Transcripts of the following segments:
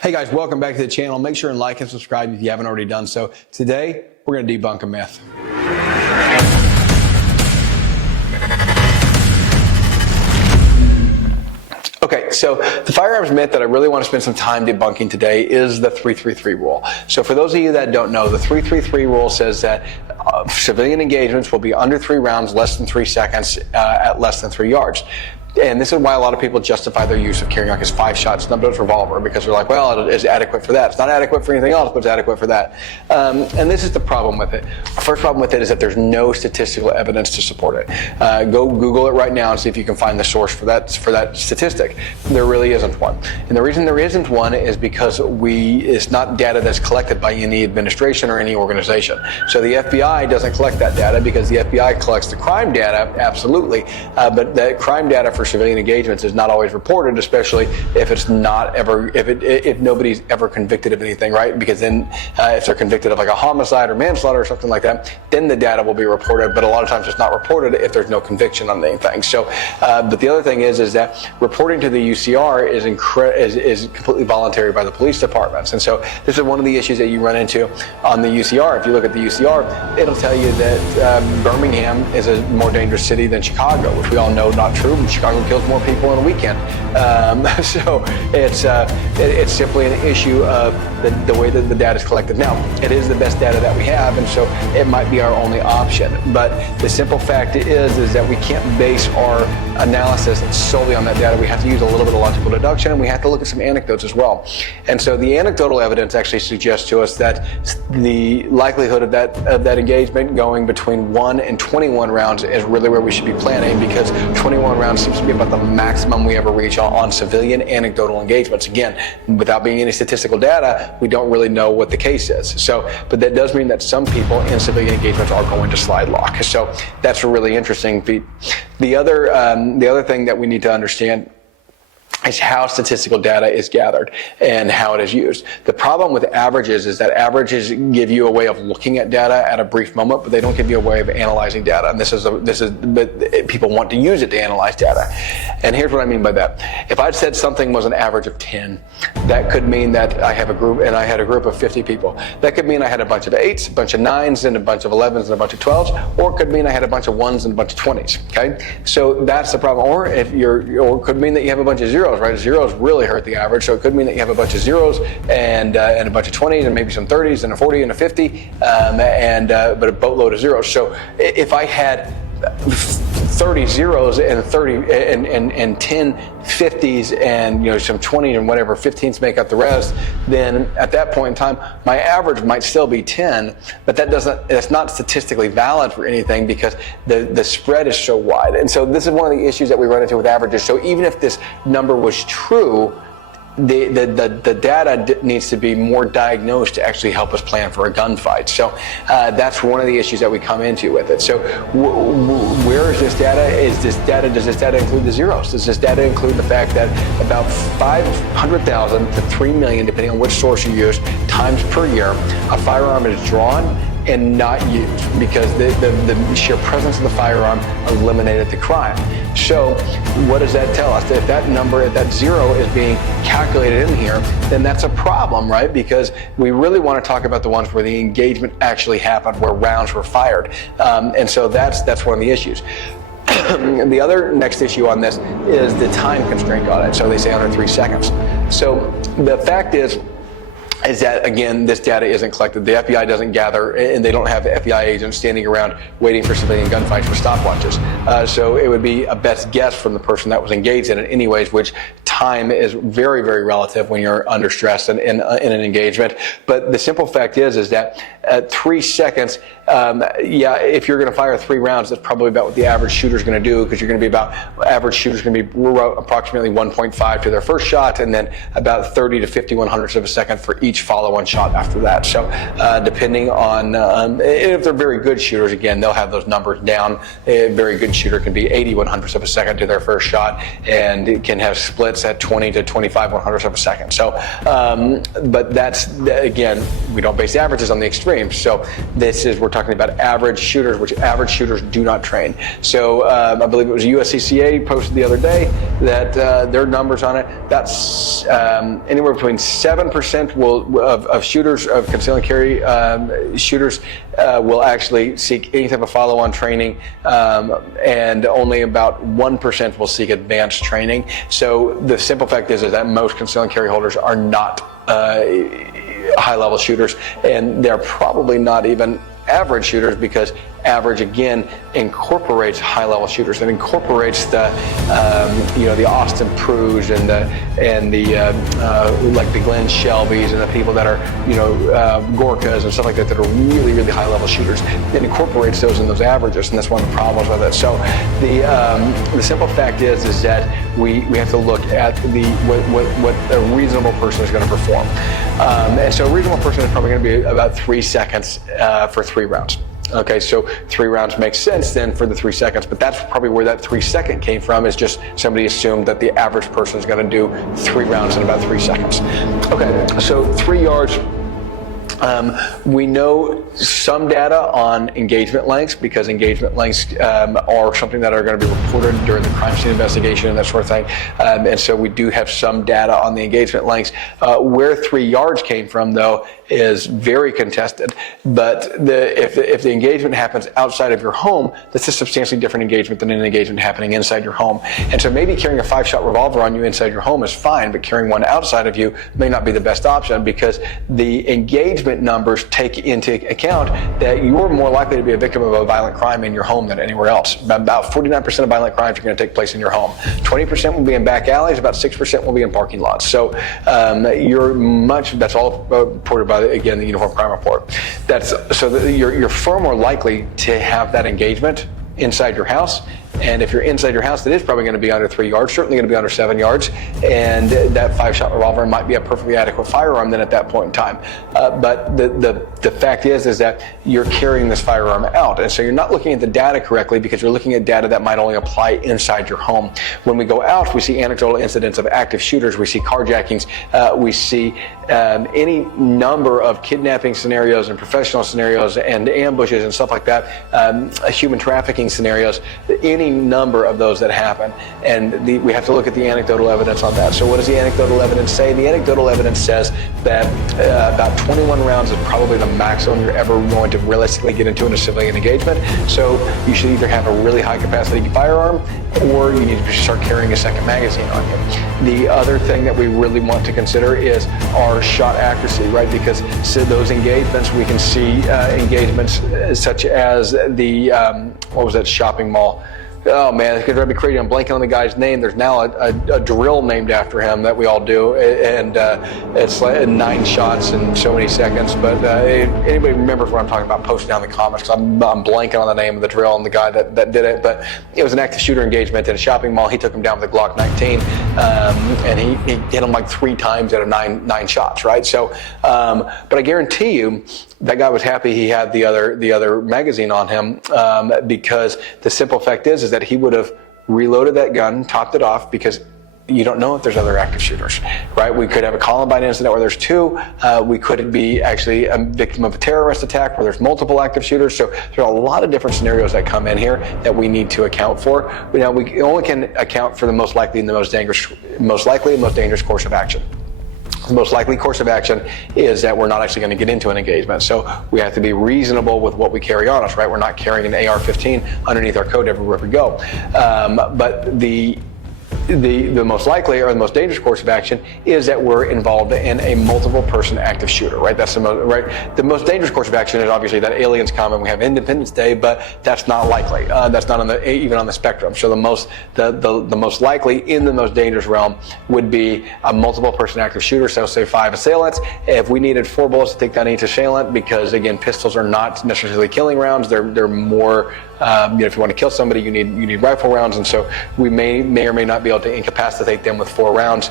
Hey guys, welcome back to the channel. Make sure and like and subscribe if you haven't already done so. Today, we're going to debunk a myth. Okay, so the firearms myth that I really want to spend some time debunking today is the 333 rule. So for those of you that don't know, the 333 rule says that civilian engagements will be under 3 rounds, less than 3 seconds, at less than 3 yards. And this is why a lot of people justify their use of carrying like his 5-shot snub-nose revolver, because they're like, well, it is adequate for that. It's not adequate for anything else, but it's adequate for that. And this is the problem with it. The first problem with it is that there's no statistical evidence to support it. Go Google it right now and see if you can find the source for that statistic. There really isn't one. And the reason there isn't one is because it's not data that's collected by any administration or any organization. So the FBI doesn't collect that data because the FBI collects the crime data, absolutely, but that crime data for civilian engagements is not always reported, especially if it's not ever, if nobody's ever convicted of anything, right? Because then if they're convicted of like a homicide or manslaughter or something like that, then the data will be reported, but a lot of times it's not reported if there's no conviction on anything. So, but the other thing is that reporting to the UCR is completely voluntary by the police departments. And so this is one of the issues that you run into on the UCR. If you look at the UCR, it'll tell you that Birmingham is a more dangerous city than Chicago, which we all know not true. Chicago kills more people in a weekend. So it's simply an issue of the way that the data is collected. Now, it is the best data that we have, and so it might be our only option. But the simple fact is that we can't base our analysis solely on that data. We have to use a little bit of logical deduction, and we have to look at some anecdotes as well. And so the anecdotal evidence actually suggests to us that the likelihood of that engagement going between 1 and 21 rounds is really where we should be planning, because 21 rounds seems to be about the maximum we ever reach on civilian anecdotal engagements. Again, without being any statistical data, we don't really know what the case is. So, but that does mean that some people in civilian engagements are going to slide lock. So that's a really interesting feat. The other thing that we need to understand is how statistical data is gathered and how it is used. The problem with averages is that averages give you a way of looking at data at a brief moment, but they don't give you a way of analyzing data. And but people want to use it to analyze data. And here's what I mean by that. If I'd said something was an average of 10, that could mean that I have a group, and I had a group of 50 people. That could mean I had a bunch of 8s, a bunch of 9s, and a bunch of 11s, and a bunch of 12s, or it could mean I had a bunch of 1s and a bunch of 20s. Okay, so that's the problem. Or or it could mean that you have a bunch of zeros. Right, zeros really hurt the average, so it could mean that you have a bunch of zeros and a bunch of 20s and maybe some 30s and a 40 and a 50, but a boatload of zeros. So if I had 30 zeros and 10 50s and some 20s and whatever 15s make up the rest, then at that point in time my average might still be 10, but that's not statistically valid for anything because the spread is so wide. And so this is one of the issues that we run into with averages. So even if this number was true, the data needs to be more diagnosed to actually help us plan for a gunfight. So that's one of the issues that we come into with it. So where is this data? Does this data include the zeros? Does this data include the fact that about 500,000 to 3 million, depending on which source you use, times per year, a firearm is drawn and not used because the sheer presence of the firearm eliminated the crime. So what does that tell us? If that number, if that zero is being calculated in here, then that's a problem, right? Because we really want to talk about the ones where the engagement actually happened, where rounds were fired. And so that's one of the issues. The other next issue on this is the time constraint on it. So they say under 3 seconds. So the fact is that, again, this data isn't collected. The FBI doesn't gather, and they don't have FBI agents standing around waiting for civilian gunfights for stopwatches. So it would be a best guess from the person that was engaged in it anyways, which time is very, very relative when you're under stress in an engagement. But the simple fact is that at 3 seconds, if you're going to fire 3 rounds, that's probably about what the average shooter's going to do, because you're going to be average shooter's going to be approximately 1.5 to their first shot, and then about 30 to 51 hundredths of a second for each follow-on shot after that. So depending on, if they're very good shooters, again, they'll have those numbers down. A very good shooter can be 80 100ths of a second to their first shot, and it can have splits at 20 to 25 100ths of a second. So, but again, we don't base averages on the extremes. So this is, we're talking about average shooters, which average shooters do not train. So I believe it was USCCA posted the other day that their numbers on it, that's anywhere between 7% of shooters, of conceal and carry shooters, will actually seek any type of follow-on training, and only about 1% will seek advanced training. So the simple fact is that most conceal and carry holders are not high-level shooters, and they're probably not even average shooters, because average again incorporates high-level shooters. It incorporates the the Austin Prues and the like the Glenn Shelbys and the people that are Gorkas and stuff like that are really, really high-level shooters. It incorporates those in those averages, and that's one of the problems with it. So the simple fact is that we have to look at what a reasonable person is going to perform, and so a reasonable person is probably going to be about 3 seconds for 3 rounds. Okay, so 3 rounds makes sense then for the 3 seconds, but that's probably where that 3 second came from, is just somebody assumed that the average person is going to do 3 rounds in about 3 seconds. Okay, so 3 yards. We know some data on engagement lengths, because engagement lengths are something that are going to be reported during the crime scene investigation and that sort of thing. And so we do have some data on the engagement lengths. Where 3 yards came from, though, is very contested. But if the engagement happens outside of your home, that's a substantially different engagement than an engagement happening inside your home. And so maybe carrying a 5-shot revolver on you inside your home is fine, but carrying one outside of you may not be the best option, because the engagement numbers take into account that you're more likely to be a victim of a violent crime in your home than anywhere else. About 49% of violent crimes are going to take place in your home. 20% will be in back alleys. About 6% will be in parking lots. So that's all reported by, again, the Uniform Crime Report. You're far more likely to have that engagement inside your house. And if you're inside your house, that is probably going to be under 3 yards, certainly going to be under 7 yards. And that 5-shot revolver might be a perfectly adequate firearm then at that point in time. But the fact is that you're carrying this firearm out. And so you're not looking at the data correctly, because you're looking at data that might only apply inside your home. When we go out, we see anecdotal incidents of active shooters. We see carjackings. We see any number of kidnapping scenarios and professional scenarios and ambushes and stuff like that, human trafficking scenarios, any number of those that happen. And we have to look at the anecdotal evidence on that. So what does the anecdotal evidence say? The anecdotal evidence says that about 21 rounds is probably the maximum you're ever going to realistically get into in a civilian engagement. So you should either have a really high capacity firearm, or you need to start carrying a second magazine on you. The other thing that we really want to consider is our shot accuracy, right? Because those engagements, we can see engagements such as the, what was that shopping mall? Oh man, it's going to drive me crazy. I'm blanking on the guy's name. There's now a drill named after him that we all do, and it's like 9 shots in so many seconds. But if anybody remembers what I'm talking about, post it down in the comments, because I'm blanking on the name of the drill and the guy that did it. But it was an active shooter engagement in a shopping mall. He took him down with a Glock 19, and he hit him like 3 times out of nine shots, right? So, but I guarantee you, that guy was happy he had the other magazine on him, because the simple fact is that he would have reloaded that gun, topped it off, because you don't know if there's other active shooters, right? We could have a Columbine incident where there's 2. We could be actually a victim of a terrorist attack where there's multiple active shooters. So there are a lot of different scenarios that come in here that we need to account for. Now, we only can account for the most likely and the most dangerous course of action. The most likely course of action is that we're not actually going to get into an engagement. So we have to be reasonable with what we carry on us, right? We're not carrying an AR-15 underneath our coat everywhere we go. But the most likely or the most dangerous course of action is that we're involved in a multiple person active shooter, right? That's the most dangerous course of action is obviously that aliens come and we have Independence Day, but that's not likely. That's not even on the spectrum. So the most likely in the most dangerous realm would be a multiple person active shooter. So say 5 assailants. If we needed 4 bullets to take down each assailant, because again, pistols are not necessarily killing rounds. They're more, if you want to kill somebody, you need rifle rounds, and so we may or may not be able to incapacitate them with 4 rounds.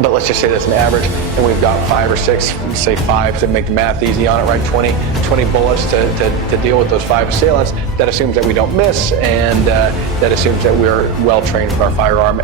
but let's just say that's an average, and we've got 5 or 6, say 5 to make the math easy on it, right? 20 bullets to deal with those 5 assailants. That assumes that we don't miss, and that assumes that we're well trained with our firearm,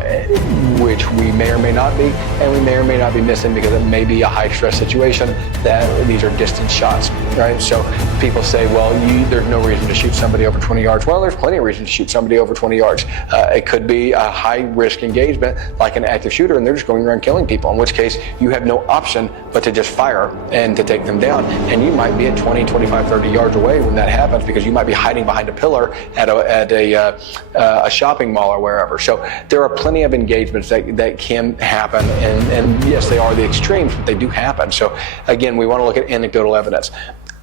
which we may or may not be, and we may or may not be missing because it may be a high stress situation that these are distance shots, right? So people say, well, there's no reason to shoot somebody over 20 yards. Well, there's plenty of reasons to shoot somebody over 20 yards. It could be a high risk engagement like an active shooter, and they're just going around killing people, in which case you have no option but to just fire and to take them down. And you might be at 20, 25, 30 yards away when that happens, because you might be hiding behind a pillar at a shopping mall or wherever. So there are plenty of engagements that can happen, and yes, they are the extremes, but they do happen. So again, we want to look at anecdotal evidence.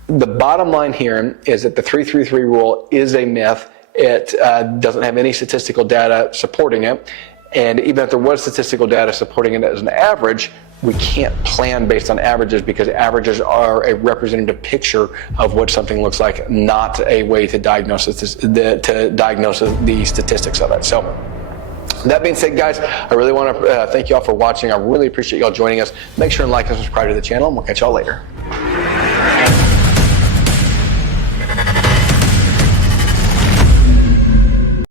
The bottom line here is that the 3-3-3 rule is a myth. It doesn't have any statistical data supporting it. And even if there was statistical data supporting it as an average, we can't plan based on averages, because averages are a representative picture of what something looks like, not a way to diagnose the statistics of it. So that being said, guys, I really want to thank you all for watching. I really appreciate y'all joining us. Make sure and like and subscribe to the channel, and we'll catch y'all later.